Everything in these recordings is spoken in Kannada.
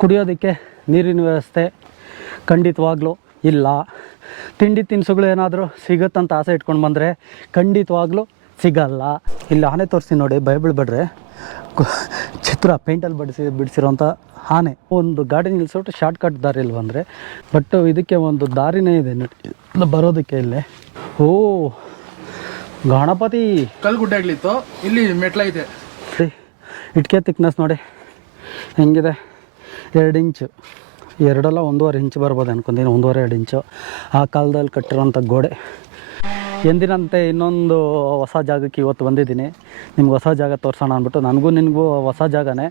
ಕುಡಿಯೋದಕ್ಕೆ ನೀರಿನ ವ್ಯವಸ್ಥೆ ಖಂಡಿತವಾಗ್ಲೂ ಇಲ್ಲ. ತಿಂಡಿ ತಿನಿಸುಗಳು ಏನಾದರೂ ಸಿಗುತ್ತಂತ ಆಸೆ ಇಟ್ಕೊಂಡು ಬಂದರೆ ಖಂಡಿತವಾಗ್ಲೂ ಸಿಗಲ್ಲ. ಇಲ್ಲಿ ಆನೆ ತೋರಿಸಿ ನೋಡಿ ಭಯಬೀಳ್ಬೇಡ್ರೆ ಬಿಡ್ರೆ ಚಿತ್ರ ಪೇಂಟಲ್ಲಿ ಬಿಡಿಸಿ ಬಿಡಿಸಿರೋಂಥ ಆನೆ. ಒಂದು ಗಾಡಿ ನಿಲ್ಲಿಸ್ಬಿಟ್ಟು ಶಾರ್ಟ್ ಕಟ್ ದಾರಿಯಲ್ಲಿ ಬಂದರೆ ಬಟ್ ಇದಕ್ಕೆ ಒಂದು ದಾರಿನೇ ಇದೆ. ನೋಡಿ ಬರೋದಕ್ಕೆ ಇಲ್ಲೇ. ಓ ಗಣಪತಿ. ಕಲ್ಗುಡ್ಡಾಗ್ಲಿತ್ತು ಇಲ್ಲಿ ಮೆಟ್ಲ ಇದೆ ಇಟ್ಕೆ ತಿಕ್ನೆಸ್ ನೋಡಿ. ಹೆಂಗಿದೆ? ಎರಡು ಇಂಚು. ಎರಡಲ್ಲ ಒಂದೂವರೆ ಇಂಚು ಬರ್ಬೋದು ಅನ್ಕೊಂತೀನಿ, ಒಂದೂವರೆ, ಎರಡು ಇಂಚು. ಆ ಕಾಲದಲ್ಲಿ ಕಟ್ಟಿರೋಂಥ ಗೋಡೆ. ಎಂದಿನಂತೆ ಇನ್ನೊಂದು ಹೊಸ ಜಾಗಕ್ಕೆ ಇವತ್ತು ಬಂದಿದ್ದೀನಿ. ನಿಮ್ಗೆ ಹೊಸ ಜಾಗ ತೋರಿಸೋಣ ಅಂದ್ಬಿಟ್ಟು, ನನಗೂ ನಿನಗೂ ಹೊಸ ಜಾಗನೇ.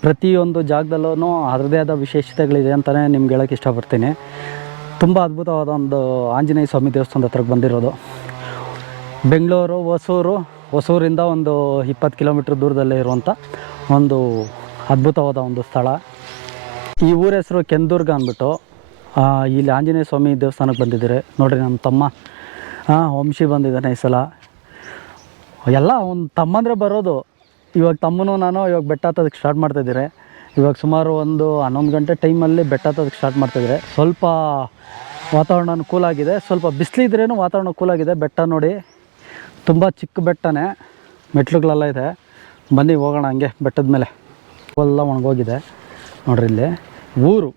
ಪ್ರತಿಯೊಂದು ಜಾಗದಲ್ಲೂ ಅದರದೇ ಆದ ವಿಶೇಷತೆಗಳಿದೆ ಅಂತಲೇ ನಿಮ್ಗೆ ಹೇಳೋಕ್ಕೆ ಇಷ್ಟಪಡ್ತೀನಿ. ತುಂಬ ಅದ್ಭುತವಾದ ಒಂದು ಆಂಜನೇಯ ಸ್ವಾಮಿ ದೇವಸ್ಥಾನದ ಹತ್ರಕ್ಕೆ ಬಂದಿರೋದು. ಬೆಂಗಳೂರು, ಹೊಸೂರು, ಹೊಸೂರಿಂದ ಒಂದು ಇಪ್ಪತ್ತು ಕಿಲೋಮೀಟ್ರ್ ದೂರದಲ್ಲೇ ಇರುವಂಥ ಒಂದು ಅದ್ಭುತವಾದ ಒಂದು ಸ್ಥಳ. ಈ ಊರ ಹೆಸರು ಕೆಂದುರ್ಗ ಅಂದ್ಬಿಟ್ಟು ಇಲ್ಲಿ ಆಂಜನೇಯ ಸ್ವಾಮಿ ದೇವಸ್ಥಾನಕ್ಕೆ ಬಂದಿದ್ದಾರೆ. ನೋಡ್ರಿ ನಮ್ಮ ತಮ್ಮ ಹಾಂ ವಂಶಿ ಬಂದಿದ್ದಾನೆ ಈ ಸಲ. ಎಲ್ಲ ಒಂದು ತಮ್ಮಂದ್ರೆ ಬರೋದು. ಇವಾಗ ತಮ್ಮನೂ ನಾನು ಇವಾಗ ಬೆಟ್ಟ ಹತ್ತೋದಕ್ಕೆ ಸ್ಟಾರ್ಟ್ ಮಾಡ್ತಾಯಿದ್ದಾರೆ ಇವಾಗ ಸುಮಾರು ಒಂದು ಹನ್ನೊಂದು ಗಂಟೆ ಟೈಮಲ್ಲಿ ಬೆಟ್ಟ ಹತ್ತೋದಕ್ಕೆ ಸ್ಟಾರ್ಟ್ ಮಾಡ್ತಾಯಿದ್ದಾರೆ ಸ್ವಲ್ಪ ವಾತಾವರಣ ಆಗಿದೆ. ಸ್ವಲ್ಪ ಬಿಸಿಲಿದ್ರೇನು ವಾತಾವರಣ ಕೂಲ್ ಆಗಿದೆ. ಬೆಟ್ಟ ನೋಡಿ, ತುಂಬ ಚಿಕ್ಕ ಬೆಟ್ಟನೇ. ಮೆಟ್ಲುಗಳೆಲ್ಲ ಇದೆ. ಬನ್ನಿ ಹೋಗೋಣ ಹಂಗೆ ಬೆಟ್ಟದ ಮೇಲೆ. ಎಲ್ಲ ಒಣಗೋಗಿದೆ. ನೋಡ್ರಿ ಇಲ್ಲಿ. ಊರು.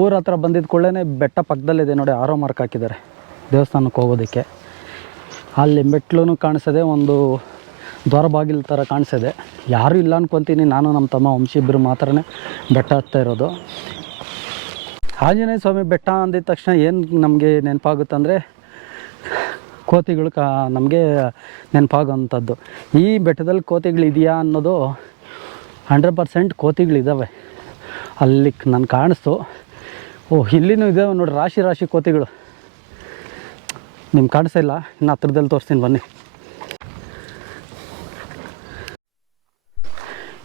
ಊರ ಹತ್ರ ಬಂದಿದ್ದ ಕೂಡಲೇ ಬೆಟ್ಟ ಪಕ್ಕದಲ್ಲಿದೆ ನೋಡಿ ಆರೋ ಮಾರ್ಕ್ ಹಾಕಿದ್ದಾರೆ ದೇವಸ್ಥಾನಕ್ಕೆ ಹೋಗೋದಕ್ಕೆ. ಅಲ್ಲಿ ಮೆಟ್ಲು ಕಾಣಿಸದೆ ಒಂದು ದ್ವಾರ ಬಾಗಿಲು ಥರ ಕಾಣಿಸಿದೆ. ಯಾರೂ ಇಲ್ಲ ಅನ್ಕೊತೀನಿ, ನಾನು ನಮ್ಮ ತಮ್ಮ ವಂಶಿ ಇಬ್ಬರು ಮಾತ್ರನೇ ಬೆಟ್ಟ ಹತ್ತಾ ಇರೋದು. ಆಂಜನೇಯ ಸ್ವಾಮಿ ಬೆಟ್ಟ ಅಂದಿದ ತಕ್ಷಣ ಏನು ನಮಗೆ ನೆನಪಾಗುತ್ತಂದರೆ, ಕೋತಿಗಳು ಕಾ, ನಮಗೆ ನೆನಪಾಗೋಂಥದ್ದು ಈ ಬೆಟ್ಟದಲ್ಲಿ ಕೋತಿಗಳಿದೆಯಾ ಅನ್ನೋದು ಹಂಡ್ರೆಡ್ ಪರ್ಸೆಂಟ್ ಕೋತಿಗಳಿದ್ದಾವೆ ಅಲ್ಲಿ ನಾನು ಕಾಣಿಸ್ತು. ಓ, ಇಲ್ಲಿನೂ ಇದೆ ನೋಡಿ ರಾಶಿ ರಾಶಿ ಕೋತಿಗಳು. ನಿಮ್ಗೆ ಕಾಣಿಸ್ತಾ ಇಲ್ಲ? ಇನ್ನು ಹತ್ರದಲ್ಲಿ ತೋರಿಸ್ತೀನಿ, ಬನ್ನಿ.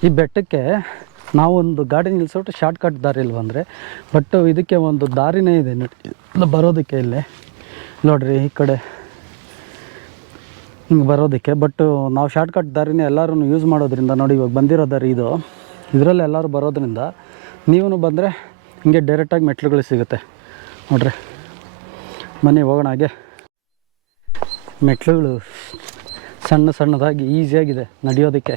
ಈ ಬೆಟ್ಟಕ್ಕೆ ನಾವು ಒಂದು ಗಾಡಿ ನಿಲ್ಲಿಸ್ಬಿಟ್ಟು ಶಾರ್ಟ್ ಕಟ್ ದಾರಿಯಲ್ಲಿ ಬಂದರೆ ಬಟ್ ಇದಕ್ಕೆ ಒಂದು ದಾರಿನೇ ಇದೆ. ನೋಡಿ ಬರೋದಕ್ಕೆ ಇಲ್ಲಿ. ನೋಡ್ರಿ, ಈ ಕಡೆ ಹಿಂಗೆ ಬರೋದಕ್ಕೆ ಬಟ್ ನಾವು ಶಾರ್ಟ್ ಕಟ್ ದಾರಿನೇ ಎಲ್ಲರೂ ಯೂಸ್ ಮಾಡೋದ್ರಿಂದ ನೋಡಿ ಇವಾಗ ಬಂದಿರೋ ದಾರಿ ಇದು. ಇದರಲ್ಲಿ ಎಲ್ಲರೂ ಬರೋದ್ರಿಂದ ನೀವು ಬಂದರೆ ಹಿಂಗೆ ಡೈರೆಕ್ಟಾಗಿ ಮೆಟ್ಲುಗಳು ಸಿಗುತ್ತೆ. ನೋಡ್ರಿ. ಮನೆ ಹೋಗೋಣ ಹಾಗೆ. ಮೆಟ್ಲುಗಳು ಸಣ್ಣ ಸಣ್ಣದಾಗಿ ಈಸಿಯಾಗಿದೆ ನಡೆಯೋದಕ್ಕೆ.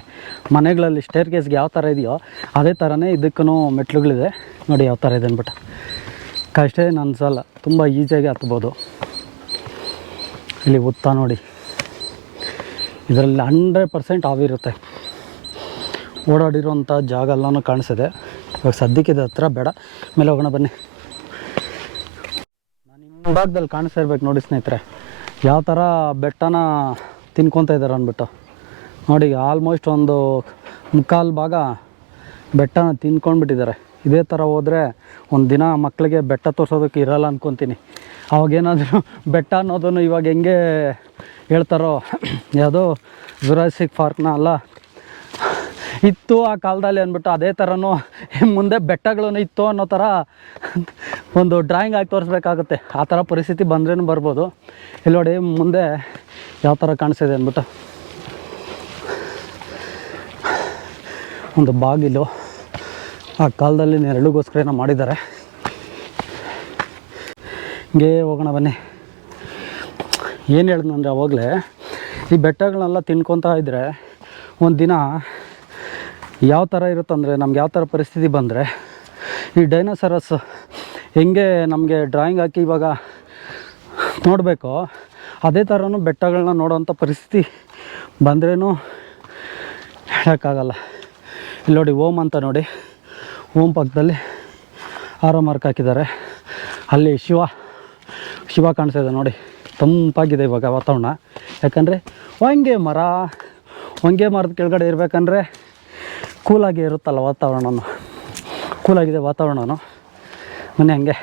ಮನೆಗಳಲ್ಲಿ ಸ್ಟೇರ್ ಕೇಸ್ಗೆ ಯಾವ ಥರ ಇದೆಯೋ ಅದೇ ಥರನೇ ಇದಕ್ಕೂ ಮೆಟ್ಲುಗಳಿದೆ. ನೋಡಿ ಯಾವ ಥರ ಇದೆ ಅಂದ್ಬಿಟ್ಟು. ಕಷ್ಟ ಏನು ಅನ್ಸಲ್ಲ ತುಂಬ ಈಸಿಯಾಗಿ ಹತ್ಬೋದು ಇಲ್ಲಿ ಉತ್ತ ನೋಡಿ. ಇದರಲ್ಲಿ ಹಂಡ್ರೆಡ್ ಪರ್ಸೆಂಟ್ ಆವಿರುತ್ತೆ ಓಡಾಡಿರುವಂಥ ಜಾಗ ಎಲ್ಲನೂ ಕಾಣಿಸಿದೆ ಇವಾಗ ಸದ್ಯಕ್ಕೆ ಇದು ಹತ್ರ ಬೇಡ. ಮೇಲೆ ಹೋಗೋಣ ಬನ್ನಿ. ನಾನು ಹಿಂಭಾಗದಲ್ಲಿ ಕಾಣಿಸ್ತಾ ಇರ್ಬೇಕು ನೋಡಿ ಸ್ನೇಹಿತರೆ. ಯಾವ ಥರ ಬೆಟ್ಟನ ತಿನ್ಕೊತಾ ಇದ್ದಾರೆ ಅಂದ್ಬಿಟ್ಟು. ನೋಡಿ ಆಲ್ಮೋಸ್ಟ್ ಒಂದು ಮುಕ್ಕಾಲು ಭಾಗ ಬೆಟ್ಟನ ತಿನ್ಕೊಂಡ್ಬಿಟ್ಟಿದ್ದಾರೆ. ಇದೇ ಥರ ಹೋದರೆ ಒಂದು ದಿನ ಮಕ್ಕಳಿಗೆ ಬೆಟ್ಟ ತೋರಿಸೋದಕ್ಕೆ ಇರಲ್ಲ ಅವಾಗ ಅವಾಗೇನಾದರೂ ಬೆಟ್ಟ ಅನ್ನೋದನ್ನು ಇವಾಗ ಹೆಂಗೆ ಹೇಳ್ತಾರೋ, ಯಾವುದೋ ಜುರಾಸಿಕ್ ಪಾರ್ಕ್ನ ಅಲ್ಲ ಇತ್ತು ಆ ಕಾಲದಲ್ಲಿ ಅಂದ್ಬಿಟ್ಟು ಅದೇ ಥರನೂ ಮುಂದೆ ಬೆಟ್ಟಗಳೂ ಇತ್ತು ಅನ್ನೋ ಥರ ಒಂದು ಡ್ರಾಯಿಂಗ್ ಆಗಿ ತೋರಿಸ್ಬೇಕಾಗುತ್ತೆ. ಆ ಥರ ಪರಿಸ್ಥಿತಿ ಬಂದ್ರೇನು ಬರ್ಬೋದು. ಇಲ್ಲಿ ನೋಡಿ, ಮುಂದೆ ಯಾವ ಥರ ಕಾಣಿಸಿದೆ ಅಂದ್ಬಿಟ್ಟು. ಒಂದು ಬಾಗಿಲು ಆ ಕಾಲದಲ್ಲಿ ನೆರಳಿಗೋಸ್ಕರ ಏನೋ ಮಾಡಿದ್ದಾರೆ. ಹಿಂಗೇ ಹೋಗೋಣ ಬನ್ನಿ. ಏನು ಹೇಳಿದ್ನಂದ್ರೆ ಅವಾಗಲೇ ಈ ಬೆಟ್ಟಗಳನ್ನೆಲ್ಲ ತಿನ್ಕೊತಾ ಇದ್ದರೆ ಒಂದು ದಿನ ಯಾವ ಥರ ಇರುತ್ತಂದರೆ ನಮ್ಗೆ ಯಾವ ಥರ ಪರಿಸ್ಥಿತಿ ಬಂದರೆ ಈ ಡೈನೋಸರಸ್ ಹೆಂಗೆ ನಮಗೆ ಡ್ರಾಯಿಂಗ್ ಹಾಕಿ ಇವಾಗ ನೋಡಬೇಕು, ಅದೇ ಥರನೂ ಬೆಟ್ಟಗಳನ್ನ ನೋಡೋವಂಥ ಪರಿಸ್ಥಿತಿ ಬಂದ್ರೇನು ಹೇಳೋಕ್ಕಾಗಲ್ಲ. ಇಲ್ಲಿ ನೋಡಿ ಓಮ್ ಅಂತ ನೋಡಿ, ಓಮ್ ಪಕ್ಕದಲ್ಲಿ ಆರೋ ಮಾರ್ಕ್ ಹಾಕಿದ್ದಾರೆ. ಅಲ್ಲಿ ಶಿವ ಶಿವ ಕಾಣಿಸ್ತಿದೆ ನೋಡಿ. ತಂಪಾಗಿದೆ ಇವಾಗ ವಾತಾವರಣ. ಯಾಕಂದರೆ ಹೊಂಗೆ ಮರ, ಹೊಂಗೆ ಮರದ ಕೆಳಗಡೆ ಇರಬೇಕಂದ್ರೆ ಕೂಲಾಗಿ ಇರುತ್ತಲ್ಲ ವಾತಾವರಣನೂ? ಕೂಲಾಗಿದೆ ವಾತಾವರಣನೂ. ಮೊನ್ನೆ ಹಂಗೆ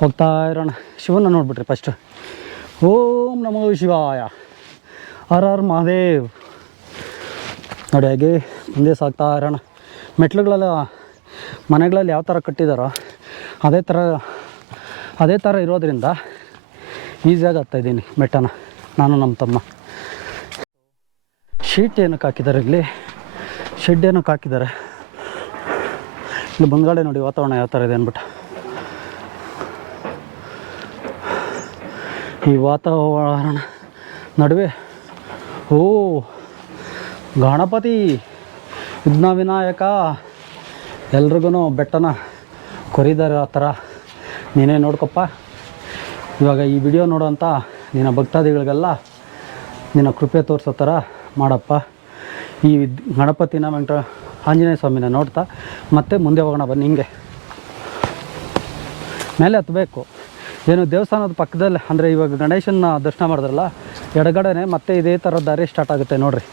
ಹೋಗ್ತಾ ಇರೋಣ. ಶಿವನ ನೋಡ್ಬಿಟ್ರಿ ಫಸ್ಟು ಓಂ ನಮೋ ಶಿವಾಯ. ಆರ್ ಆರ್ ಮಹಾದೇವ್. ನೋಡಿ ಹಾಗೆ ಮುಂದೆ ಸಾಗ್ತಾ ಇರೋಣ. ಮೆಟ್ಲುಗಳೆಲ್ಲ, ಮನೆಗಳಲ್ಲಿ ಯಾವ ಥರ ಕಟ್ಟಿದಾರೋ ಅದೇ ಥರ ಅದೇ ಥರ ಇರೋದ್ರಿಂದ ಈಸಿಯಾಗಿ ಹತ್ತಾಯಿದ್ದೀನಿ ಮೆಟ್ಟನ. ನಾನು ನಮ್ಮ ತಮ್ಮ. ಶೀಟ್ ಏನಕ್ಕೆ ಹಾಕಿದ್ದಾರೆ ಇಲ್ಲಿ? ಶೆಡ್ ಏನಕ್ಕೆ ಹಾಕಿದ್ದಾರೆ ಇಲ್ಲಿ ಬಂಗಾಳೆ ನೋಡಿ ವಾತಾವರಣ ಯಾವ ಥರ ಇದೆ ಅಂದ್ಬಿಟ್ಟು. ಈ ವಾತಾವರಣ ನಡುವೆ, ಓ, ಗಣಪತಿ ವಿಘ್ನ ವಿನಾಯಕ ಎಲ್ರಿಗೂ ಬೆಟ್ಟನ ಕೊರಿದಾರೆ ಆ ಥರ. ನೀನೇ ನೋಡ್ಕೊಪ್ಪ. ಇವಾಗ ಈ ವಿಡಿಯೋ ನೋಡೋಂಥ ನಿನ್ನ ಭಕ್ತಾದಿಗಳಿಗೆಲ್ಲ ನಿನ್ನ ಕೃಪೆ ತೋರಿಸೋ ಥರ ಮಾಡಪ್ಪ. ಈ ಗಣಪತಿನ ವೆಂಕಟ ಆಂಜನೇಯ ಸ್ವಾಮಿನ ನೋಡ್ತಾ ಮತ್ತೆ ಮುಂದೆ ಹೋಗೋಣ ಬನ್ನಿ ಹಿಂಗೆ. ಮೇಲೆ ಹತ್ತಬೇಕು ಏನು ದೇವಸ್ಥಾನದ ಪಕ್ಕದಲ್ಲಿ ಅಂದರೆ ಇವಾಗ ಗಣೇಶನ ದರ್ಶನ ಮಾಡಿದ್ರಲ್ಲ ಎಡಗಡೆನೆ ಮತ್ತೆ ಇದೇ ಥರ ದಾರಿ ಸ್ಟಾರ್ಟ್ ಆಗುತ್ತೆ ನೋಡ್ರಿ.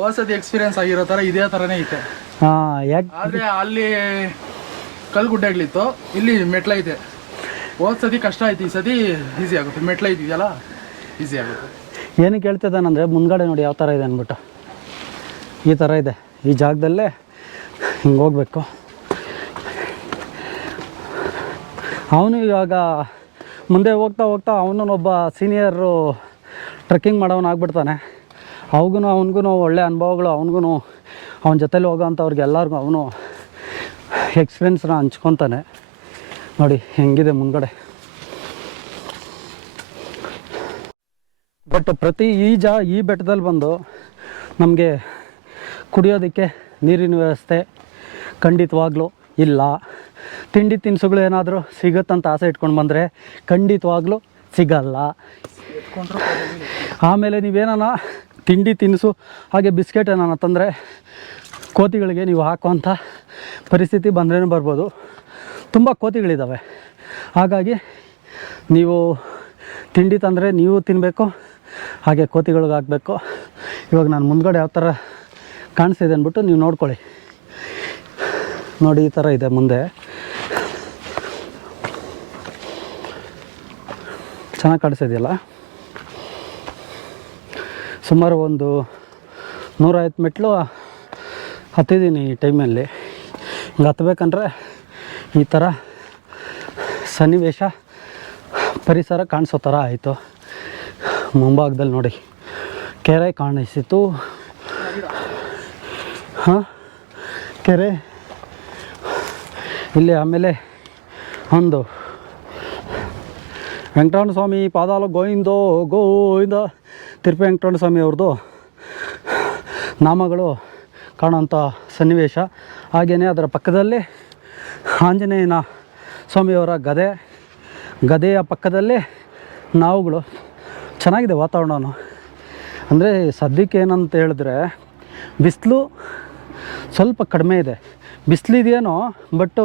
ಹೊಸದಿ ಎಕ್ಸ್ಪೀರಿಯನ್ಸ್ ಆಗಿರೋ ಥರ ಇದೇ ಥರನೇ ಐತೆ. ಹಾಂ ಯಾಕೆ ಆದರೆ ಅಲ್ಲಿ ಕಲ್ಗುಡ್ಡೆಗಳಿತ್ತು ಇಲ್ಲಿ ಮೆಟ್ಲೈತೆ ಹೋದ ಸತಿ ಕಷ್ಟ ಆಯ್ತು ಈ ಸತಿ ಈಸಿ ಆಗುತ್ತೆ. ಮೆಟ್ಲೈತಿದೆಯಲ್ಲ ಈಸಿ ಆಗುತ್ತೆ. ಏನಕ್ಕೆ ಹೇಳ್ತಿದ್ದಾನಂದರೆ ಮುಂದ್ಗಡೆ ನೋಡಿ ಯಾವ ಥರ ಇದೆ ಅಂದ್ಬಿಟ್ಟು. ಈ ಥರ ಇದೆ. ಈ ಜಾಗದಲ್ಲೇ ಹಿಂಗೆ ಹೋಗ್ಬೇಕು. ಅವನು ಇವಾಗ ಮುಂದೆ ಹೋಗ್ತಾ ಹೋಗ್ತಾ ಅವನು ಒಬ್ಬ ಸೀನಿಯರು ಟ್ರೆಕ್ಕಿಂಗ್ ಮಾಡೋವನಾಗ್ಬಿಡ್ತಾನೆ ಅವ್ಗೂ ಅವನಿಗೂ ಒಳ್ಳೆ ಅನುಭವಗಳು ಅವನಿಗೂ ಅವನ ಜೊತೇಲಿ ಹೋಗೋಂಥವ್ರಿಗೆ ಎಲ್ಲರಿಗೂ ಅವನು ಎಕ್ಸ್ಪೀರಿಯನ್ಸ್ನ ಹಂಚ್ಕೊತಾನೆ. ನೋಡಿ ಹೆಂಗಿದೆ ಮುಂದ್ಗಡೆ. ಬಟ್ ಪ್ರತಿ ಈ ಜಾ, ಈ ಬೆಟ್ಟದಲ್ಲಿ ಬಂದು ನಮಗೆ ಕುಡಿಯೋದಕ್ಕೆ ನೀರಿನ ವ್ಯವಸ್ಥೆ ಖಂಡಿತವಾಗ್ಲೂ ಇಲ್ಲ. ತಿಂಡಿ ತಿನಿಸುಗಳು ಏನಾದರೂ ಸಿಗುತ್ತಂತ ಆಸೆ ಇಟ್ಕೊಂಡು ಬಂದರೆ ಖಂಡಿತವಾಗ್ಲೂ ಸಿಗಲ್ಲ. ಆಮೇಲೆ ನೀವೇನಾನ ತಿಂಡಿ ತಿನಿಸು ಹಾಗೆ ಬಿಸ್ಕೆಟ್ ಏನಾನ ತಂದರೆ ಕೋತಿಗಳಿಗೆ ನೀವು ಹಾಕುವಂಥ ಪರಿಸ್ಥಿತಿ ಬಂದ್ರೇನು ಬರ್ಬೋದು. ತುಂಬ ಕೋತಿಗಳಿದ್ದಾವೆ ಹಾಗಾಗಿ ನೀವು ತಿಂಡಿ ತಂದರೆ ನೀವು ತಿನ್ನಬೇಕು ಹಾಗೆ ಕೋತಿಗಳಿಗೆ ಹಾಕಬೇಕು. ಇವಾಗ ನಾನು ಮುಂದ್ಗಡೆ ಯಾವ ಥರ ಕಾಣಿಸ್ತಿದೆ ಅಂದ್ಬಿಟ್ಟು ನೀವು ನೋಡ್ಕೊಳ್ಳಿ. ನೋಡಿ ಈ ಥರ ಇದೆ ಮುಂದೆ. ಚೆನ್ನಾಗಿ ಕಾಣಿಸ್ತಿದೆಯಲ್ಲ? ಸುಮಾರು ಒಂದು ನೂರೈವತ್ತು ಮೆಟ್ಲು ಹತ್ತಿದ್ದೀನಿ ಈ ಟೈಮಲ್ಲಿ. ಹಿಂಗೆ ಹತ್ತಬೇಕಂದ್ರೆ ಈ ಥರ ಸನ್ನಿವೇಶ ಪರಿಸರ ಕಾಣಿಸೋ ಥರ ಆಯಿತು. ಮುಂಭಾಗದಲ್ಲಿ ನೋಡಿ. ಕೆರೆ ಕಾಣಿಸಿತು. ಹಾಂ? ಕೆರೆ. ಇಲ್ಲಿ ಆಮೇಲೆ ಒಂದು. ವೆಂಕಟರಮಣ ಸ್ವಾಮಿ ಪಾದಾಲ ಗೋವಿಂದೋ ಗೋವಿಂದ. ತಿರುಪತಿ ವೆಂಕಟರಮಣ ಸ್ವಾಮಿ ಅವ್ರದ್ದು ನಾಮಗಳು ಕಾಣುವಂಥ ಸನ್ನಿವೇಶ. ಹಾಗೆಯೇ ಅದರ ಪಕ್ಕದಲ್ಲಿ ಆಂಜನೇಯನ ಸ್ವಾಮಿಯವರ ಗದೆ. ಗದೆಯ ಪಕ್ಕದಲ್ಲಿ ನಾವುಗಳು. ಚೆನ್ನಾಗಿದೆ ವಾತಾವರಣನು. ಅಂದರೆ ಸದ್ಯಕ್ಕೆ ಏನಂತ ಹೇಳಿದ್ರೆ, ಬಿಸಿಲು ಸ್ವಲ್ಪ ಕಡಿಮೆ ಇದೆ. ಬಿಸಿಲಿದೆಯೇನೋ ಬಟ್ಟು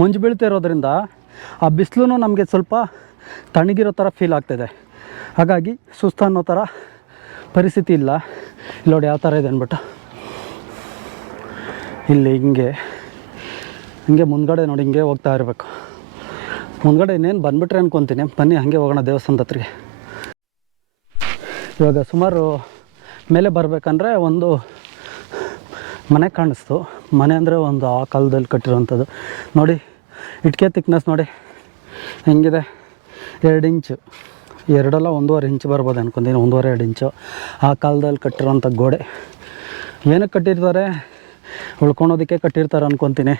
ಮಂಜು ಬೀಳ್ತಿರೋದ್ರಿಂದ ಆ ಬಿಸಿಲು ನಮಗೆ ಸ್ವಲ್ಪ ತಣ್ಣಗಿರೋ ಥರ ಫೀಲ್ ಆಗ್ತಿದೆ. ಹಾಗಾಗಿ ಸುಸ್ತು ಅನ್ನೋ ಥರ ಪರಿಸ್ಥಿತಿ ಇಲ್ಲ. ಇಲ್ಲಿ ನೋಡಿ ಯಾವ ಥರ ಇದೆ ಅಂದ್ಬಿಟ್ಟು. ಇಲ್ಲಿ ಹಿಂಗೆ ಹಿಂಗೆ ಮುಂದ್ಗಡೆ ನೋಡಿ ಹಿಂಗೆ ಹೋಗ್ತಾ ಇರಬೇಕು. ಮುಂದ್ಗಡೆ ಇನ್ನೇನು ಬಂದುಬಿಟ್ರೆ ಅನ್ಕೊತೀನಿ. ಬನ್ನಿ, ಹಾಗೆ ಹೋಗೋಣ ದೇವಸ್ಥಾನದ ಹತ್ರಗೆ. ಇವಾಗ ಸುಮಾರು ಮೇಲೆ ಬರಬೇಕಂದ್ರೆ ಒಂದು ಮನೆ ಕಾಣಿಸ್ತು. ಮನೆ ಅಂದರೆ ಒಂದು ಆ ಕಾಲದಲ್ಲಿ ಕಟ್ಟಿರೋವಂಥದ್ದು. ನೋಡಿ, ಇಟ್ಕೆ ತಿಕ್ನೆಸ್ ನೋಡಿ. ಹೆಂಗಿದೆ? ಎರಡು ಇಂಚು. ಎರಡಲ್ಲ ಒಂದೂವರೆ ಇಂಚು ಬರ್ಬೋದು ಅನ್ಕೊಂತೀನಿ, ಒಂದೂವರೆ, ಎರಡು ಇಂಚು. ಆ ಕಾಲದಲ್ಲಿ ಕಟ್ಟಿರೋಂಥ ಗೋಡೆ. ಏನಕ್ಕೆ ಕಟ್ಟಿರ್ತಾರೆ? ಉಳ್ಕೊಳೋದಕ್ಕೆ ಕಟ್ಟಿರ್ತಾರೆ ಅನ್ಕೊತೀನಿ.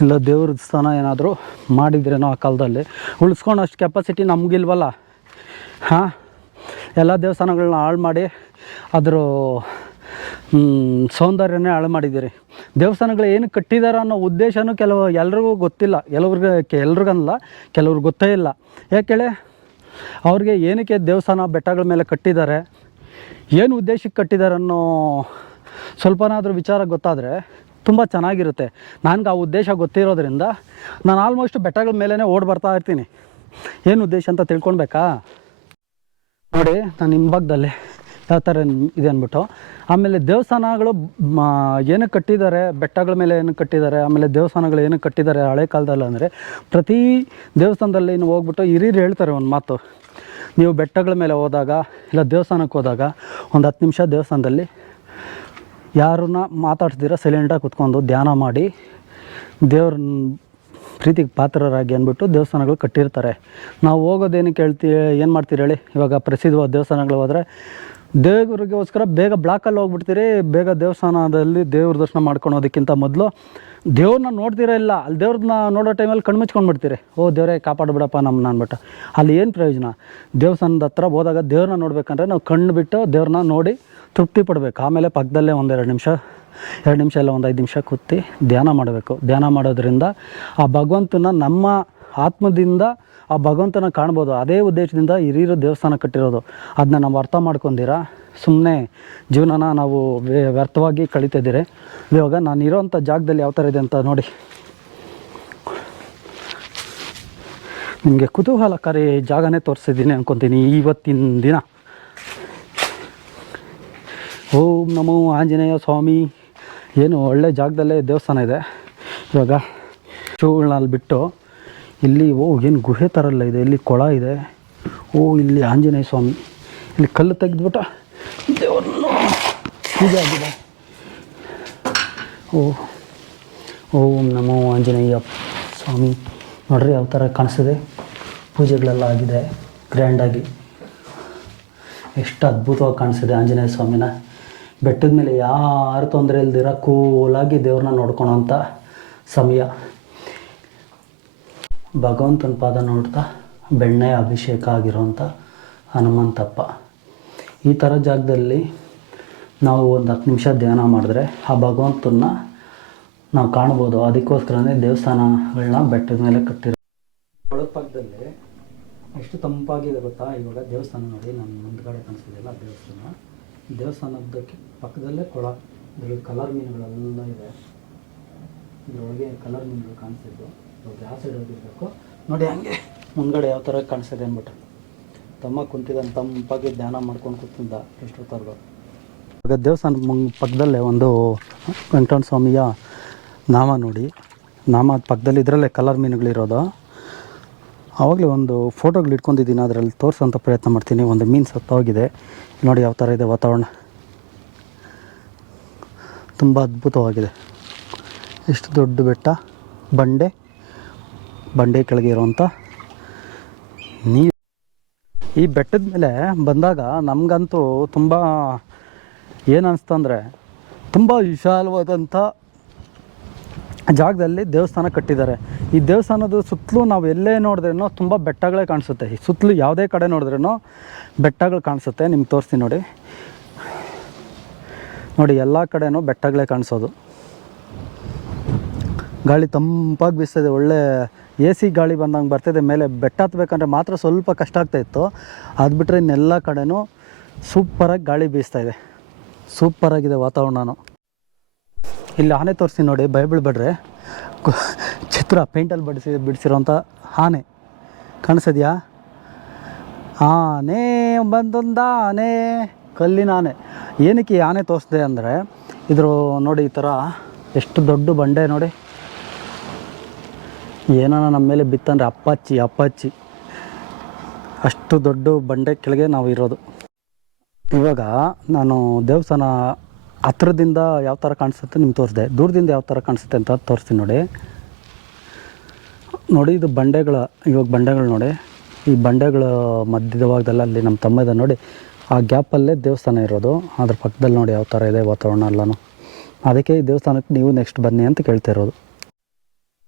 ಇಲ್ಲ, ದೇವ್ರ ಸ್ಥಾನ ಏನಾದರೂ ಮಾಡಿದ್ರೇನೋ ಆ ಕಾಲದಲ್ಲಿ. ಉಳಿಸ್ಕೊಂಡು ಅಷ್ಟು ಕೆಪಾಸಿಟಿ ನಮಗಿಲ್ವಲ್ಲ. ಹಾಂ? ಎಲ್ಲ ದೇವಸ್ಥಾನಗಳನ್ನ ಹಾಳು ಮಾಡಿ ಅದರ ಸೌಂದರ್ಯನೇ ಹಾಳು ಮಾಡಿದ್ದೀರಿ. ದೇವಸ್ಥಾನಗಳು ಏನು ಕಟ್ಟಿದ್ದಾರೆ ಅನ್ನೋ ಉದ್ದೇಶನೂ ಕೆಲವು ಎಲ್ರಿಗೂ ಗೊತ್ತಿಲ್ಲ. ಕೆಲವ್ರಿಗೆ ಎಲ್ರಿಗನ್ನಲ್ಲ ಕೆಲವ್ರಿಗೆ ಗೊತ್ತೇ ಇಲ್ಲ. ಯಾಕೇಳಿ, ಅವ್ರಿಗೆ ಏನಕ್ಕೆ ದೇವಸ್ಥಾನ ಬೆಟ್ಟಗಳ ಮೇಲೆ ಕಟ್ಟಿದ್ದಾರೆ ಏನು ಉದ್ದೇಶಕ್ಕೆ ಕಟ್ಟಿದ್ದಾರೆ ಅನ್ನೋ ಸ್ವಲ್ಪನಾದರೂ ವಿಚಾರ ಗೊತ್ತಾದರೆ ತುಂಬ ಚೆನ್ನಾಗಿರುತ್ತೆ. ನನಗೆ ಆ ಉದ್ದೇಶ ಗೊತ್ತಿರೋದ್ರಿಂದ ನಾನು ಆಲ್ಮೋಸ್ಟ್ ಬೆಟ್ಟಗಳ ಮೇಲೇ ಓಡಿ ಬರ್ತಾ ಇರ್ತೀನಿ. ಏನು ಉದ್ದೇಶ ಅಂತ ತಿಳ್ಕೊಳ್ಬೇಕಾ? ನೋಡಿ, ನಾನು ಹಿಂಭಾಗದಲ್ಲಿ ಯಾವ ಥರ ಇದೆ ಅಂದ್ಬಿಟ್ಟು ಆಮೇಲೆ ದೇವಸ್ಥಾನಗಳು ಏನು ಕಟ್ಟಿದ್ದಾರೆ, ಬೆಟ್ಟಗಳ ಮೇಲೆ ಏನು ಕಟ್ಟಿದ್ದಾರೆ, ಆಮೇಲೆ ದೇವಸ್ಥಾನಗಳು ಏನು ಕಟ್ಟಿದ್ದಾರೆ ಹಳೆ ಕಾಲದಲ್ಲಿ ಅಂದರೆ ಪ್ರತಿ ದೇವಸ್ಥಾನದಲ್ಲಿ ನೀವು ಹೋಗ್ಬಿಟ್ಟು ಹಿರಿಯರು ಹೇಳ್ತಾರೆ ಒಂದು ಮಾತು. ನೀವು ಬೆಟ್ಟಗಳ ಮೇಲೆ ಹೋದಾಗ, ಇಲ್ಲ ದೇವಸ್ಥಾನಕ್ಕೆ ಹೋದಾಗ, ಒಂದು ಹತ್ತು ನಿಮಿಷ ದೇವಸ್ಥಾನದಲ್ಲಿ ಯಾರನ್ನ ಮಾತಾಡ್ಸ್ದಿರ ಸೈಲೆಂಟಾಗಿ ಕುತ್ಕೊಂಡು ಧ್ಯಾನ ಮಾಡಿ ದೇವ್ರ ಪ್ರೀತಿಗೆ ಪಾತ್ರರಾಗಿ ಅಂದ್ಬಿಟ್ಟು ದೇವಸ್ಥಾನಗಳು ಕಟ್ಟಿರ್ತಾರೆ. ನಾವು ಹೋಗೋದೇನು ಕೇಳ್ತಿ, ಏನು ಮಾಡ್ತೀರಿ ಹೇಳಿ? ಇವಾಗ ಪ್ರಸಿದ್ಧವಾದ ದೇವಸ್ಥಾನಗಳು ಹೋದರೆ ದೇವರಿಗೋಸ್ಕರ ಬೇಗ ಬ್ಲಾಕಲ್ಲಿ ಹೋಗ್ಬಿಡ್ತೀರಿ, ಬೇಗ ದೇವಸ್ಥಾನದಲ್ಲಿ ದೇವ್ರ ದರ್ಶನ ಮಾಡ್ಕೊಳೋದಕ್ಕಿಂತ ಮೊದಲು ದೇವ್ರನ್ನ ನೋಡ್ತೀರಾ ಇಲ್ಲ? ಅಲ್ಲಿ ದೇವ್ರನ್ನ ನೋಡೋ ಟೈಮಲ್ಲಿ ಕಣ್ಮುಚ್ಕೊಂಡ್ಬಿಡ್ತೀರಿ ಓ ದೇವರೇ ಕಾಪಾಡ್ಬಿಡಪ್ಪ ನಮ್ಮನ್ನ ಅಂದ್ಬಿಟ್ಟು. ಅಲ್ಲಿ ಏನು ಪ್ರಯೋಜನ? ದೇವಸ್ಥಾನದ ಹತ್ರ ಹೋದಾಗ ದೇವ್ರನ್ನ ನೋಡ್ಬೇಕಂದ್ರೆ ನಾವು ಕಣ್ಣು ಬಿಟ್ಟು ದೇವ್ರನ್ನ ನೋಡಿ ತೃಪ್ತಿ ಪಡ್ಬೇಕು. ಆಮೇಲೆ ಪಕ್ಕದಲ್ಲೇ ಒಂದೆರಡು ನಿಮಿಷ ಎರಡು ನಿಮಿಷ ಇಲ್ಲ, ಒಂದು ಐದು ನಿಮಿಷ ಕೂತಿ ಧ್ಯಾನ ಮಾಡಬೇಕು. ಧ್ಯಾನ ಮಾಡೋದ್ರಿಂದ ಆ ಭಗವಂತನ ನಮ್ಮ ಆತ್ಮದಿಂದ ಆ ಭಗವಂತನ ಕಾಣ್ಬೋದು. ಅದೇ ಉದ್ದೇಶದಿಂದ ಹಿರಿಯರು ದೇವಸ್ಥಾನ ಕಟ್ಟಿರೋದು. ಅದನ್ನ ನಾವು ಅರ್ಥ ಮಾಡ್ಕೊಂಡಿರ? ಸುಮ್ಮನೆ ಜೀವನನ ನಾವು ವ್ಯ- ವ್ಯರ್ಥವಾಗಿ ಕಳೀತಿದ್ದೀರಿ ಇವಾಗ ನಾನು ಇರೋವಂಥ ಜಾಗದಲ್ಲಿ ಯಾವ ಥರ ಇದೆ ಅಂತ ನೋಡಿ. ನಿಮಗೆ ಕುತೂಹಲಕಾರಿ ಜಾಗನೇ ತೋರಿಸಿದ್ದೀನಿ ಅನ್ಕೊತೀನಿ ಇವತ್ತಿನ ದಿನ. ಓಂ ನಮೋ ಆಂಜನೇಯ ಸ್ವಾಮಿ. ಏನು ಒಳ್ಳೆ ಜಾಗದಲ್ಲೇ ದೇವಸ್ಥಾನ ಇದೆ. ಇವಾಗ ಚೂಳಲ್ಲಿ ಬಿಟ್ಟು ಇಲ್ಲಿ, ಓ, ಏನು ಗುಹೆ ಥರ ಎಲ್ಲ ಇದೆ. ಇಲ್ಲಿ ಕೊಳ ಇದೆ. ಓ, ಇಲ್ಲಿ ಆಂಜನೇಯ ಸ್ವಾಮಿ. ಇಲ್ಲಿ ಕಲ್ಲು ತೆಗೆದ್ಬಿಟ್ಟು ದೇವರನ್ನು ಪೂಜೆ ಆಗಿದೆ. ಓ, ಓಂ ನಮೋ ಆಂಜನೇಯ ಸ್ವಾಮಿ. ನೋಡ್ರಿ ಯಾವ ಥರ ಕಾಣಿಸಿದೆ ಪೂಜೆಗಳೆಲ್ಲ ಆಗಿದೆ. ಗ್ರ್ಯಾಂಡಾಗಿ. ಎಷ್ಟು ಅದ್ಭುತವಾಗಿ ಕಾಣಿಸಿದೆ ಆಂಜನೇಯ ಸ್ವಾಮಿನ. ಬೆಟ್ಟದ ಮೇಲೆ ಯಾರು ತೊಂದರೆ ಇಲ್ದಿರ ಕೂಲಾಗಿ ದೇವ್ರನ್ನ ನೋಡ್ಕೊಳೋಂಥ ಸಮಯ. ಭಗವಂತನ ಪಾದ ನೋಡ್ತಾ ಬೆಣ್ಣೆ ಅಭಿಷೇಕ ಆಗಿರೋಂಥ ಹನುಮಂತಪ್ಪ. ಈ ಥರ ಜಾಗದಲ್ಲಿ ನಾವು ಒಂದು ಹತ್ತು ನಿಮಿಷ ಧ್ಯಾನ ಮಾಡಿದ್ರೆ ಆ ಭಗವಂತನ ನಾವು ಕಾಣ್ಬೋದು. ಅದಕ್ಕೋಸ್ಕರನೇ ದೇವಸ್ಥಾನಗಳನ್ನ ಬೆಟ್ಟದ ಮೇಲೆ ಕಟ್ಟಿರೋ ಪಕ್ಕದಲ್ಲಿ ಎಷ್ಟು ತಂಪಾಗಿದೆ ಗೊತ್ತಾ? ಇವಾಗ ದೇವಸ್ಥಾನ ನೋಡಿ ನನ್ನ ಮುಂದ್ಗಡೆ ಕಾಣಿಸ್ತಿದೆಯಲ್ಲ ದೇವಸ್ಥಾನ. ದೇವಸ್ಥಾನದಕ್ಕೆ ಪಕ್ಕದಲ್ಲೇ ಕೊಳ. ಇದರಲ್ಲಿ ಕಲರ್ ಮೀನುಗಳೆಲ್ಲ ಇದೆ. ಇದರೊಳಗೆ ಕಲರ್ ಮೀನುಗಳು ಕಾಣಿಸ್ತಿದ್ದು ಇವಾಗ ಯಾವ ಸೈಡ್ ಹೋಗಿರ್ಬೇಕು ನೋಡಿ ಹಂಗೆ ಮುಂದ್ಗಡೆ ಯಾವ ಥರ ಕಾಣಿಸಿದೆ ಅಂದ್ಬಿಟ್ಟು. ತಮ್ಮ ಕುಂತಿದ್ದಾನೆ, ತಂಪಾಗಿ ಧ್ಯಾನ ಮಾಡ್ಕೊಂಡು ಕೂತಿದ್ದ ಎಷ್ಟೊತ್ತರ್ಗು. ಇವಾಗ ದೇವಸ್ಥಾನ ಪಕ್ಕದಲ್ಲೇ ಒಂದು ವೆಂಕಟರಮಣ ಸ್ವಾಮಿಯ ನಾಮ ನೋಡಿ. ನಾಮ ಪಕ್ಕದಲ್ಲಿ ಇದರಲ್ಲೇ ಕಲರ್ ಮೀನುಗಳಿರೋದು. ಆವಾಗಲೇ ಒಂದು ಫೋಟೋಗಳು ಇಟ್ಕೊಂಡಿದ್ದೀನಿ, ಅದರಲ್ಲಿ ತೋರಿಸೋಂಥ ಪ್ರಯತ್ನ ಮಾಡ್ತೀನಿ. ಒಂದು ಮೀನು ಸತ್ತೋಗಿದೆ. ನೋಡಿ ಯಾವ ಥರ ಇದೆ ವಾತಾವರಣ. ತುಂಬ ಅದ್ಭುತವಾಗಿದೆ. ಎಷ್ಟು ದೊಡ್ಡ ಬೆಟ್ಟ. ಬಂಡೆ. ಬಂಡೆ ಕೆಳಗೆ ಇರುವಂಥ ನೀರು. ಈ ಬೆಟ್ಟದ ಮೇಲೆ ಬಂದಾಗ ನಮಗಂತೂ ತುಂಬ ಏನು ಅನಿಸ್ತಂದರೆ ತುಂಬ ವಿಶಾಲವಾದಂಥ ಜಾಗದಲ್ಲಿ ದೇವಸ್ಥಾನ ಕಟ್ಟಿದ್ದಾರೆ. ಈ ದೇವಸ್ಥಾನದ ಸುತ್ತಲೂ ನಾವು ಎಲ್ಲೇ ನೋಡಿದ್ರೇನೋ ತುಂಬ ಬೆಟ್ಟಗಳೇ ಕಾಣಿಸುತ್ತೆ. ಈ ಸುತ್ತಲೂ ಯಾವುದೇ ಕಡೆ ನೋಡಿದ್ರೂ ಬೆಟ್ಟಗಳು ಕಾಣಿಸುತ್ತೆ. ನಿಮ್ಗೆ ತೋರಿಸ್ತೀನಿ ನೋಡಿ. ನೋಡಿ, ಎಲ್ಲ ಕಡೆನೂ ಬೆಟ್ಟಗಳೇ ಕಾಣಿಸೋದು. ಗಾಳಿ ತಂಪಾಗಿ ಬೀಸ್ತಿದೆ. ಒಳ್ಳೆ ಎ ಸಿ ಗಾಳಿ ಬಂದಂಗೆ ಬರ್ತಿದೆ. ಮೇಲೆ ಬೆಟ್ಟ ಹತ್ಬೇಕಂದ್ರೆ ಮಾತ್ರ ಸ್ವಲ್ಪ ಕಷ್ಟ ಆಗ್ತಾ ಇತ್ತು. ಅದು ಬಿಟ್ಟರೆ ಇನ್ನೆಲ್ಲ ಕಡೆನೂ ಸೂಪರಾಗಿ ಗಾಳಿ ಬೀಸ್ತಾ ಇದೆ. ಸೂಪರಾಗಿದೆ ವಾತಾವರಣನೂ. ಇಲ್ಲಿ ಆನೆ ತೋರಿಸ್ತೀನಿ ನೋಡಿ. ಭಯ ಬೀಳ್ಬೇಡ್ರೆ ಕು- ಚಿತ್ರ ಪೇಂಟಲ್ಲಿ ಬಿಡಿಸಿ ಬಿಡಿಸಿರೋಂಥ ಆನೆ. ಕಾಣಿಸಿದ್ಯಾ? ಆನೆ ಬಂದೊಂದ ಆನೆ, ಕಲ್ಲಿನ ಆನೆ. ಏನಕ್ಕೆ ಆನೆ ತೋರಿಸ್ದೆ ಅಂದರೆ, ಇದ್ರ ನೋಡಿ ಈ ಥರ ಎಷ್ಟು ದೊಡ್ಡ ಬಂಡೆ ನೋಡಿ. ಏನಾನ ನಮ್ಮ ಮೇಲೆ ಬಿತ್ತಂದ್ರೆ ಅಪ್ಪಾಚಿ ಅಪ್ಪಾಚಿ. ಅಷ್ಟು ದೊಡ್ಡ ಬಂಡೆ ಕೆಳಗೆ ನಾವು ಇರೋದು. ಇವಾಗ ನಾನು ದೇವಸ್ಥಾನ ಹತ್ರದಿಂದ ಯಾವ ಥರ ಕಾಣಿಸುತ್ತೆ ನಿಮ್ಗೆ ತೋರಿಸಿದೆ. ದೂರದಿಂದ ಯಾವ ಥರ ಕಾಣಿಸುತ್ತೆ ಅಂತ ತೋರಿಸ್ತೀನಿ ನೋಡಿ. ನೋಡಿ, ಇದು ಬಂಡೆಗಳ, ಇವಾಗ ಬಂಡೆಗಳು ನೋಡಿ. ಈ ಬಂಡೆಗಳ ಮಧ್ಯದ ಭಾಗದಲ್ಲಿ ಅಲ್ಲಿ ನಮ್ಮ ತಮ್ಮ ಇದೆ ನೋಡಿ. ಆ ಗ್ಯಾಪಲ್ಲೇ ದೇವಸ್ಥಾನ ಇರೋದು. ಅದ್ರ ಪಕ್ಕದಲ್ಲಿ ನೋಡಿ ಯಾವ ಥರ ಇದೆ ವಾತಾವರಣ ಎಲ್ಲನೂ. ಅದಕ್ಕೆ ಈ ದೇವಸ್ಥಾನಕ್ಕೆ ನೀವು ನೆಕ್ಸ್ಟ್ ಬನ್ನಿ ಅಂತ ಕೇಳ್ತಾ ಇರೋದು.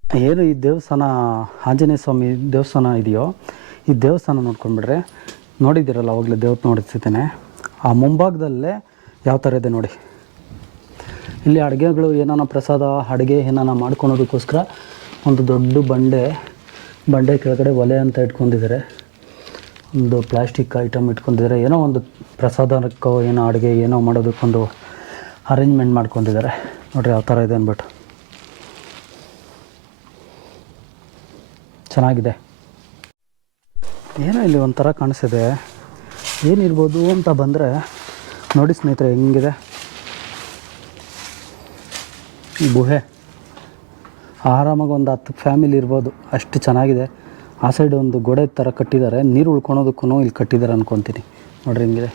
ಏನು ಈ ದೇವಸ್ಥಾನ, ಆಂಜನೇಯ ಸ್ವಾಮಿ ದೇವಸ್ಥಾನ ಇದೆಯೋ, ಈ ದೇವಸ್ಥಾನ ನೋಡ್ಕೊಂಡ್ಬಿಟ್ರೆ ನೋಡಿದ್ದೀರಲ್ಲ, ಅವಾಗಲೇ ದೇವ್ರ ನೋಡಿಸ್ತಿದ್ದೇನೆ. ಆ ಮುಂಭಾಗದಲ್ಲೇ ಯಾವ ಥರ ಇದೆ ನೋಡಿ. ಇಲ್ಲಿ ಅಡುಗೆಗಳು ಏನಾನ ಪ್ರಸಾದ, ಅಡುಗೆ ಏನಾನ ಮಾಡ್ಕೊಳೋದಕ್ಕೋಸ್ಕರ ಒಂದು ದೊಡ್ಡ ಬಂಡೆ ಬಂಡೆ ಕೆಳಗಡೆ ಒಲೆ ಅಂತ ಇಟ್ಕೊಂಡಿದ್ದಾರೆ. ಒಂದು ಪ್ಲಾಸ್ಟಿಕ್ ಐಟಮ್ ಇಟ್ಕೊಂಡಿದ್ದಾರೆ. ಏನೋ ಒಂದು ಪ್ರಸಾದಕ್ಕೋ ಏನೋ ಅಡುಗೆ, ಏನೋ ಮಾಡೋದಕ್ಕೊಂದು ಅರೇಂಜ್ಮೆಂಟ್ ಮಾಡ್ಕೊಂಡಿದ್ದಾರೆ. ನೋಡ್ರಿ ಯಾವ ಥರ ಇದೆ ಅಂದ್ಬಿಟ್ಟು. ಚೆನ್ನಾಗಿದೆ. ಏನೋ ಇಲ್ಲಿ ಒಂಥರ ಕಾಣಿಸಿದೆ ಏನಿರ್ಬೋದು ಅಂತ ಬಂದರೆ, ನೋಡಿ ಸ್ನೇಹಿತರೆ, ಹೆಂಗಿದೆ? ಈ ಗುಹೆ. ಆರಾಮಾಗಿ ಒಂದು ಹತ್ತು ಫ್ಯಾಮಿಲಿ ಇರ್ಬೋದು, ಅಷ್ಟು ಚೆನ್ನಾಗಿದೆ. ಆ ಸೈಡ್ ಒಂದು ಗೋಡೆ ಥರ ಕಟ್ಟಿದ್ದಾರೆ, ನೀರು ಉಳ್ಕೊಳೋದಕ್ಕೂ ಇಲ್ಲಿ ಕಟ್ಟಿದ್ದಾರೆ ಅನ್ಕೊತೀನಿ. ನೋಡ್ರಿ ಹಿಂಗಿದೆ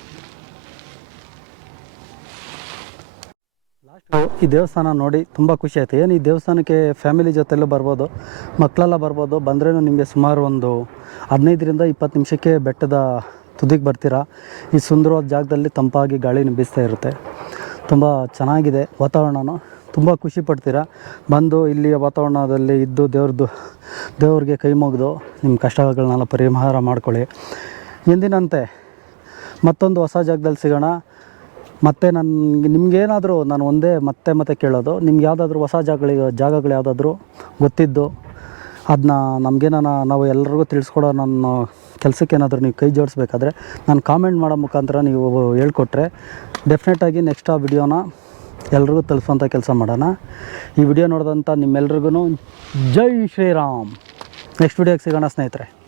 ಲಾಸ್ಟು ಈ ದೇವಸ್ಥಾನ ನೋಡಿ ತುಂಬ ಖುಷಿ ಆಯಿತು. ಏನು ಈ ದೇವಸ್ಥಾನಕ್ಕೆ ಫ್ಯಾಮಿಲಿ ಜೊತೆಲ್ಲೂ ಬರ್ಬೋದು ಮಕ್ಕಳೆಲ್ಲ ಬರ್ಬೋದು ಬಂದ್ರೂ ನಿಮಗೆ ಸುಮಾರು ಒಂದು ಹದಿನೈದರಿಂದ ಇಪ್ಪತ್ತು ನಿಮಿಷಕ್ಕೆ ಬೆಟ್ಟದ ತುದಿಗೆ ಬರ್ತೀರಾ? ಈ ಸುಂದರವಾದ ಜಾಗದಲ್ಲಿ ತಂಪಾಗಿ ಗಾಳಿ ಬೀಸ್ತಾ ಇರುತ್ತೆ. ತುಂಬ ಚೆನ್ನಾಗಿದೆ ವಾತಾವರಣನೂ. ತುಂಬ ಖುಷಿ ಪಡ್ತೀರಾ? ಬಂದು ಇಲ್ಲಿಯ ವಾತಾವರಣದಲ್ಲಿ ಇದ್ದು ದೇವ್ರದ್ದು, ದೇವ್ರಿಗೆ ಕೈ ಮುಗಿದು ನಿಮ್ಮ ಕಷ್ಟಗಳನ್ನೆಲ್ಲ ಪರಿಹಾರ ಮಾಡ್ಕೊಳ್ಳಿ. ಎಂದಿನಂತೆ ಮತ್ತೊಂದು ಹೊಸ ಜಾಗದಲ್ಲಿ ಸಿಗೋಣ. ಮತ್ತೆ ನನಗೆ ನಿಮಗೇನಾದರೂ ನಾನು ಒಂದೇ ಮತ್ತೆ ಮತ್ತೆ ಕೇಳೋದು, ನಿಮ್ಗೆ ಯಾವುದಾದ್ರೂ ಹೊಸ ಜಾಗಗಳಿಗೆ ಜಾಗಗಳು ಯಾವುದಾದ್ರೂ ಗೊತ್ತಿದ್ದು ಅದನ್ನ ನಮಗೇನ ನಾವು ಎಲ್ಲರಿಗೂ ತಿಳಿಸ್ಕೊಡೋ ನನ್ನ ಕೆಲಸಕ್ಕೆ ಏನಾದರೂ ನೀವು ಕೈ ಜೋಡಿಸ್ಬೇಕಾದ್ರೆ ನಾನು ಕಾಮೆಂಟ್ ಮಾಡೋ ಮುಖಾಂತರ ನೀವು ಹೇಳ್ಕೊಟ್ರೆ ಡೆಫಿನೆಟಾಗಿ ನೆಕ್ಸ್ಟ್ ಆ ವಿಡಿಯೋನ ಎಲ್ರಿಗೂ ತಲುಪಿಸುವಂಥ ಕೆಲಸ ಮಾಡೋಣ. ಈ ವಿಡಿಯೋ ನೋಡಿದಂಥ ನಿಮ್ಮೆಲ್ರಿಗೂ ಜೈ ಶ್ರೀರಾಮ್. ನೆಕ್ಸ್ಟ್ ವಿಡಿಯೋಗೆ ಸಿಗೋಣ ಸ್ನೇಹಿತರೆ.